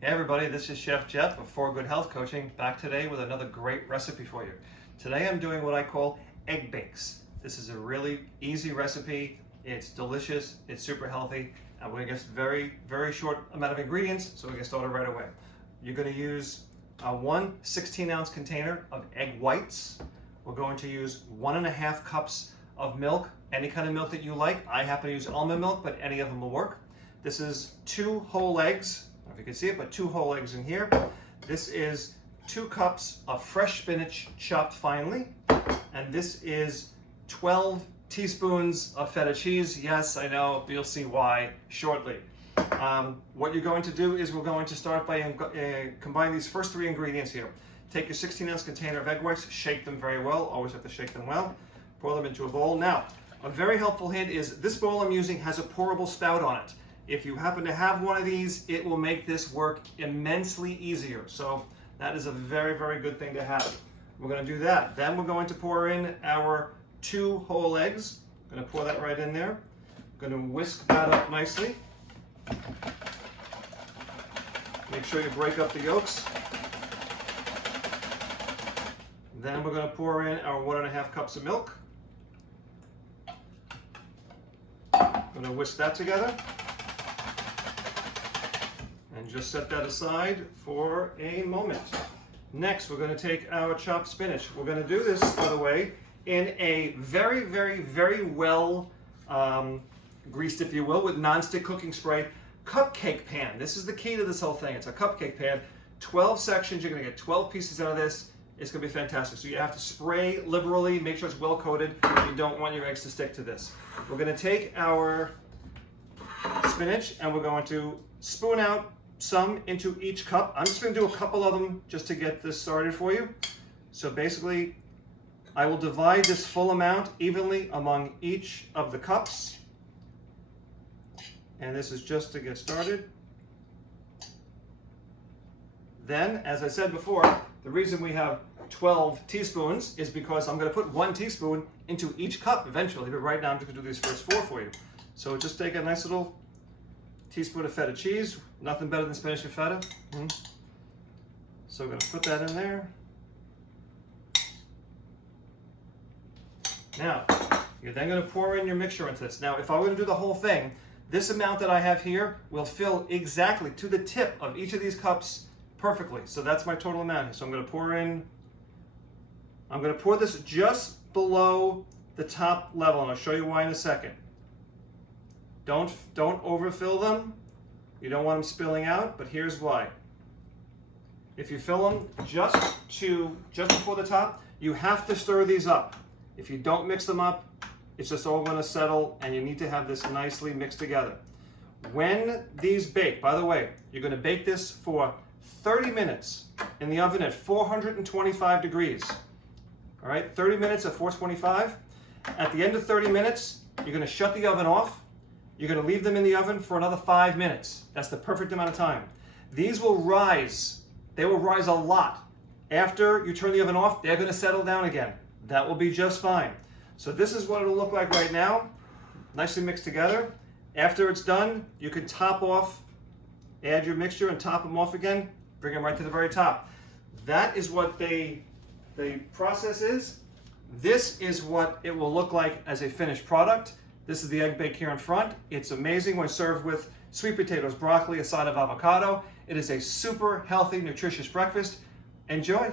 Hey everybody, this is Chef Jeff of For Good Health Coaching, back today with another great recipe for you. Today I'm doing what I call egg bakes. This is a really easy recipe. It's delicious, it's super healthy, and we're gonna get very short amount of ingredients, so we can get started right away. You're gonna use one 16-ounce container of egg whites. We're going to use 1.5 cups of milk, any kind of milk that you like. I happen to use almond milk, but any of them will work. This is 2 whole eggs. I don't know if you can see it, but 2 whole eggs in here. This is 2 cups of fresh spinach chopped finely. And this is 12 teaspoons of feta cheese. Yes, I know, you'll see why shortly. What you're going to do is we're going to start by combine these first 3 ingredients here. Take your 16-ounce container of egg whites, shake them very well. Always have to shake them well. Pour them into a bowl. Now, a very helpful hint is this bowl I'm using has a pourable spout on it. If you happen to have one of these, it will make this work immensely easier. So that is a very good thing to have. We're going to do that. Then we're going to pour in our 2 whole eggs. I'm going to pour that right in there. I'm going to whisk that up nicely. Make sure you break up the yolks. Then we're going to pour in our 1.5 cups of milk. I'm going to whisk that together. And just set that aside for a moment. Next, we're going to take our chopped spinach. We're going to do this, by the way, in a very well greased, if you will, with non-stick cooking spray, cupcake pan. This is the key to this whole thing. It's a cupcake pan. 12 sections. You're going to get 12 pieces out of this. It's going to be fantastic. So you have to spray liberally, make sure it's well coated. You don't want your eggs to stick to this. We're going to take our spinach and we're going to spoon out some into each cup. I'm just going to do a couple of them just to get this started for you. So basically, I will divide this full amount evenly among each of the cups. And this is just to get started. Then, as I said before, the reason we have 12 teaspoons is because I'm going to put 1 teaspoon into each cup eventually, but right now I'm just going to do these first 4 for you. So just take a nice little teaspoon of feta cheese. Nothing better than spinach and feta. So we're going to put that in there. Now, you're then going to pour in your mixture into this. Now, if I were to do the whole thing, this amount that I have here will fill exactly to the tip of each of these cups perfectly. So that's my total amount here. So I'm going to pour this just below the top level, and I'll show you why in a second. Don't overfill them. You don't want them spilling out, but here's why. If you fill them just before the top, you have to stir these up. If you don't mix them up, it's just all going to settle, and you need to have this nicely mixed together. When these bake, by the way, you're going to bake this for 30 minutes in the oven at 425 degrees. All right, 30 minutes at 425. At the end of 30 minutes, you're going to shut the oven off. You're going to leave them in the oven for another 5 minutes. That's the perfect amount of time. These will rise. They will rise a lot. After you turn the oven off, they're going to settle down again. That will be just fine. So this is what it'll look like right now. Nicely mixed together. After it's done, you can top off, add your mixture and top them off again. Bring them right to the very top. That is what the process is. This is what it will look like as a finished product. This is the egg bake here in front. It's amazing when served with sweet potatoes, broccoli, a side of avocado. It is a super healthy, nutritious breakfast. Enjoy.